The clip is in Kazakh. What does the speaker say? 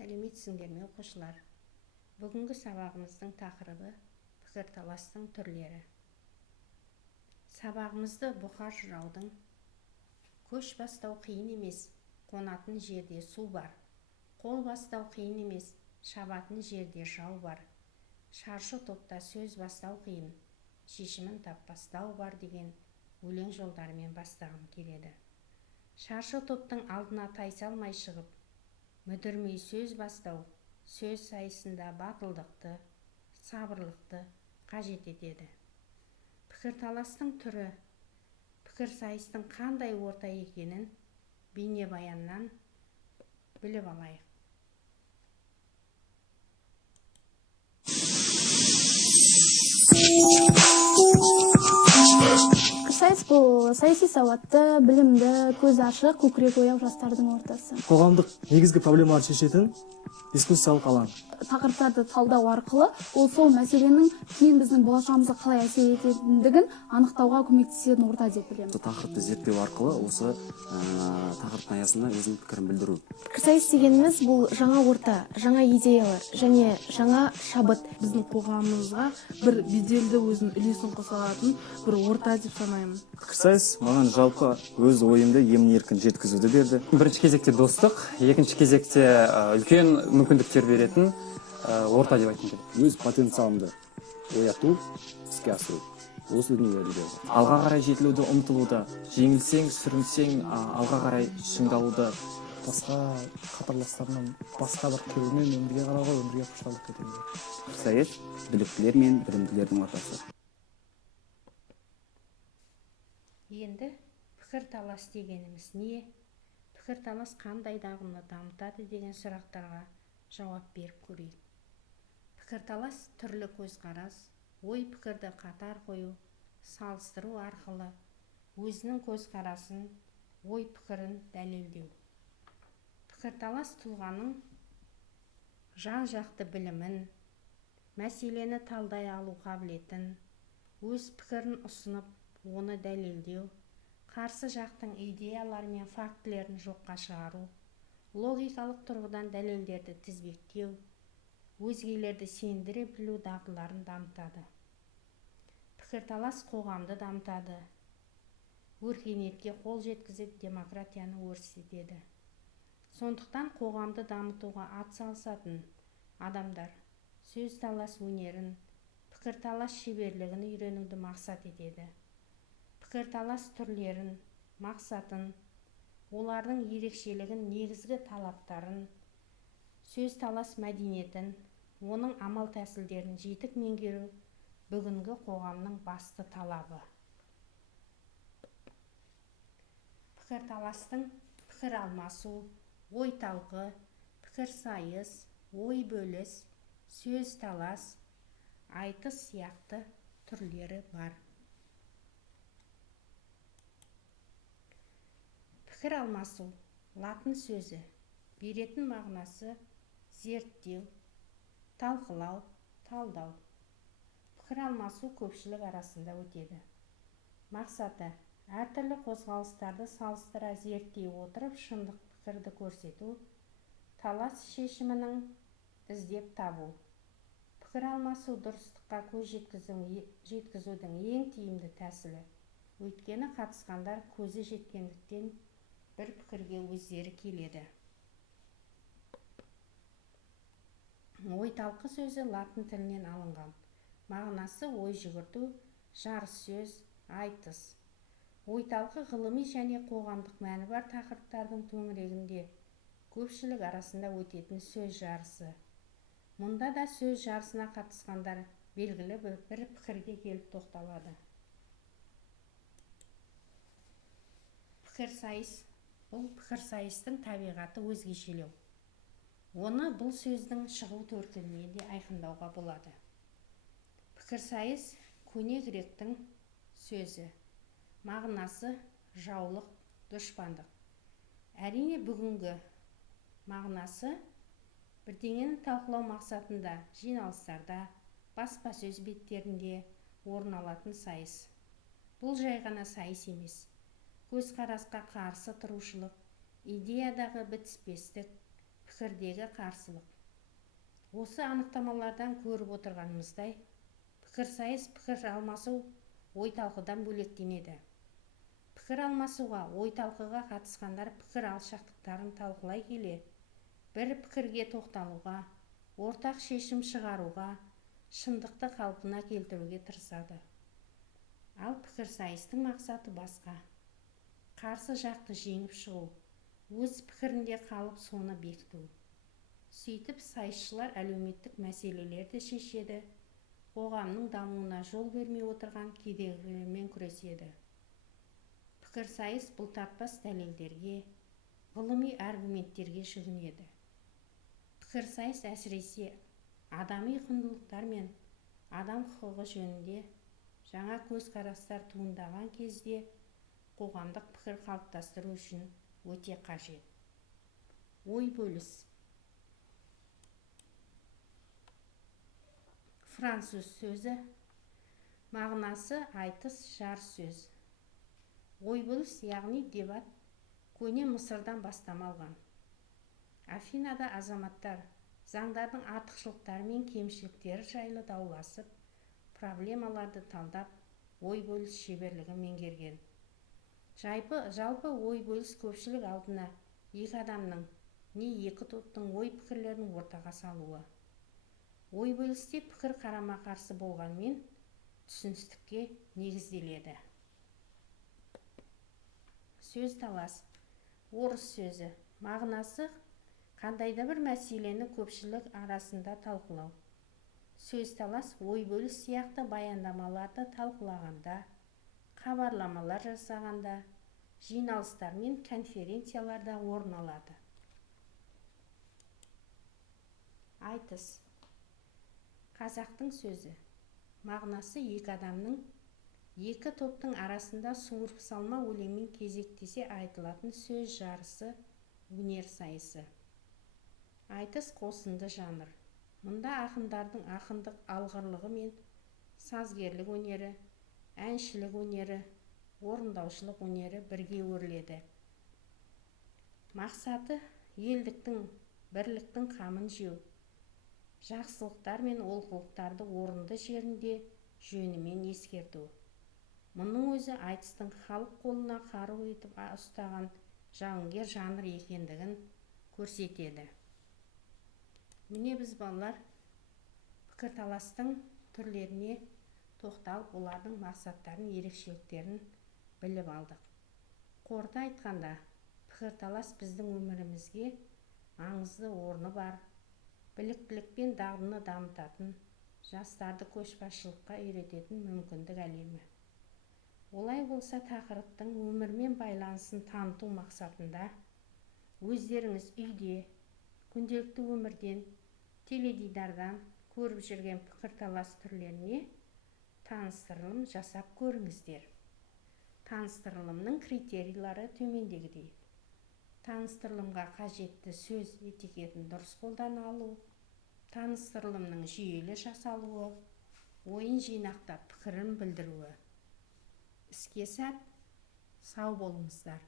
Сәлеметсіңдер ме оқушылар? Бүгінгі сабағымыздың тақырыбы пікірталастың түрлері. Сабағымызды бұқар жыраудың көш бастау қиын емес, қонатын жерде су бар. Қол бастау қиын емес, шабатын жерде жау бар. Шаршы топта сөз бастау қиын, шешімін таппастау бар деген өлең жолдарымен бастағым келеді. Шаршы топтың алдына тайсалмай шығып, мүдірмей сөз бастау, сөз сайысында батылдықты, сабырлықты қажет етеді. Пікірталастың түрі, пікірсайыстың қандай орта екенін бейнебаяннан біліп алайық. Пікірсайыс бұл саяси сауатты, білімді, көзі ашық, көкірегі ояу жастардың ортасы. Қоғамдық негізгі проблемаларды шешетін дискуссиялық алаң. Тақырыптарды талдау арқылы ол сол мәселенің кейін біздің болашағымызға қалай әсер ететіндігін анықтауға көмектесетін орта деп білемін. Тақырыпты зерттеу арқылы осы тақырыптың аясында өзінің пікірін білдіру. Пікірсайыс дегеніміз бұл жаңа орта, жаңа идеялар және жаңа шабыт. Біздің қоғамымызға бір беделді өзінің үлесін қоса алатын бір орта деп санаймын. Пікірсайыс маған жалпы өз ойымды емін-еркін жеткізуді берді. Бірінші кезекте достық, екінші кезекте үлкен мүмкіндіктер беретін орта деп айтқым келеді. Өз потенциалымды ояту, іске асыру. Осы дүниелерді берді. Алға қарай жетілуді, ұмтылуды, жеңілсең, сүрінсең, алға қарай шыңдалуды. Басқа қатарластарынан басқа бір қырымен өмірге қарауға, өмірге құштарлық кетеді. Пікірсайыс біліктілер мен білімділердің ортасы. Енді пікірталас дегеніміз не? Пікірталас қандай дағдыны дамытады деген сұрақтарға жауап беріп көрейік. Пікірталас түрлі көзқарас, ой пікірді қатар қою, салыстыру арқылы өзінің көзқарасын, ой пікірін дәлелдеу. Пікірталас тұлғаның жан-жақты білімін, мәселені талдай алу қабілетін, өз пікірін ұсынып, оны дәлелдеу, қарсы жақтың идеялары мен фактілерін жоққа шығару, логикалық тұрғыдан дәлелдерді тізбектеу, өзгелерді сендіре білу дағдыларын дамытады. Пікірталас қоғамды дамытады, өркениетке қол жеткізіп, демократияны өрістетеді. Сондықтан қоғамды дамытуға атсалысатын адамдар сөз талас өнерін, пікірталас шеберлігін үйренуді мақсат етеді. Пікірталас түрлерін, мақсатын, олардың ерекшелігін, негізгі талаптарын, сөз талас мәдениетін, оның амал тәсілдерін жетік меңгеру бүгінгі қоғамның басты талабы. Пікірталастың пікір алмасу, ой талқы, пікірсайыс, ой бөліс, сөз талас, айтыс сияқты түрлері бар. Пікір алмасу латын сөзі, беретін мағынасы зерттеу, талқылау, талдау. Пікір алмасу көпшілік арасында өтеді. Мақсаты әртүрлі қозғалыстарды салыстыра зерттей отырып шындық пікірді көрсету, талас шешімінің іздеп табу. Пікір алмасу дұрыстыққа көз жеткізудің ең тиімді тәсілі. Өйткені қатысқандар көзі жеткендіктен бір пікірге өздері келеді. Ой талқы сөзі латын тілінен алынған. Мағынасы ой жүгірту, жарыс сөз, айтыс. Ой талқы ғылыми және қоғамдық мәні бар тақырыптардың төңірегінде көпшілік арасында өтетін сөз жарысы. Мұнда да сөз жарысына қатысқандар белгілі бір пікірге келіп тоқталады. Пікірсайыс. Бұл пікірсайыстың табиғаты өзгешелеу. Оны бұл сөздің шығу төркінінен де айқындауға болады. Пікірсайыс көне гректің сөзі. Мағынасы жаулық, дұшпандық. Әрине бүгінгі мағынасы бірдеңені талқылау мақсатында жиналыстарда, баспасөз беттерінде орын алатын сайыс. Бұл жай ғана сайыс емес. Көзқарасқа қарсы тұрушылық, идеядағы бітіспестік, пікірдегі қарсылық. Осы анықтамалардан көріп отырғанымыздай, пікірсайыс пікір алмасу ой талқыдан бөлектенеді. Пікір алмасуға, ой талқыға қатысқандар пікір алшақтықтарын талқылай келе, бір пікірге тоқталуға, ортақ шешім шығаруға, шындықты қалпына келтіруге тырысады. Ал пікірсайыстың мақсаты басқа. Қарсы жақты жеңіп шығу, өз пікірінде қалып соны бекіту. Сөйтіп сайысшылар әлеуметтік мәселелерді шешеді, қоғамның дамуына жол бермей отырған кедергілермен күреседі. Пікірсайыс бұлтартпас дәлелдерге, ғылыми аргументтерге жүгінеді. Пікірсайыс әсіресе адами құндылықтар мен адам құқығы жөнінде жаңа көзқарастар туындаған кезде қоғамдық пікір қалыптастыру үшін өте қажет. Ой бөліс. Француз сөзі. Мағынасы айтыс, жар сөз. Ой бөліс, яғни дебат, көне Мысырдан бастама алған. Афинада азаматтар заңдардың артықшылықтары мен кемшіліктері жайлы дауласып, проблемаларды талдап, ой бөліс шеберлігі меңгерген. Жалпы ой бөліс көпшілік алдына екі адамның не екі топтың ой пікірлерін ортаға салуы. Ой бөлісте пікір қарама-қарсы болғанмен түсіністікке негізделеді. Сөз талас. Орыс сөзі. Мағынасы қандайда бір мәселені көпшілік арасында талқылау. Сөз талас ой бөліс сияқты баяндамаларды талқылағанда, хабарламалар жасағанда, жиналыстар мен конференцияларда орын алады. Айтыс. Қазақтың сөзі. Мағынасы екі адамның, екі топтың арасында суырып салма өлеңмен кезектесе айтылатын сөз жарысы, өнер сайысы. Айтыс қосынды жанр. Мұнда ақындардың ақындық алғырлығы мен сазгерлік өнері, әншілік өнері, орындаушылық өнері бірге өріледі. Мақсаты елдіктің, бірліктің қамын жеу, жақсылықтар мен олқылықтарды орынды жерінде жөнімен ескерту. Мұның өзі айтыстың халық қолына қару етіп ұстаған жауынгер жанр екендігін көрсетеді. Міне біз балалар пікірталастың түрлеріне тоқталып, олардың мақсаттарын, ерекшеліктерін біліп алдық. Қорыта айтқанда, пікірталас біздің өмірімізге маңызды орны бар, біліктілік пен дағдыны дамытатын, жастарды көшбасшылыққа үйрететін мүмкіндік әлемі. Олай болса, тақырыптың өмірмен байланысын таныту мақсатында өздеріңіз үйде, күнделікті өмірден, теледидардан көріп жүрген пікірталас түрлеріне таныстырылым жасап көріңіздер. Таныстырылымның критерийлары төмендегідей. Таныстырылымға қажетті сөз этикетін дұрыс қолдана алу, таныстырылымның жүйелі жасалуы, ойын жинақтап пікірін білдіруі. Іске сәт, сау болыңыздар.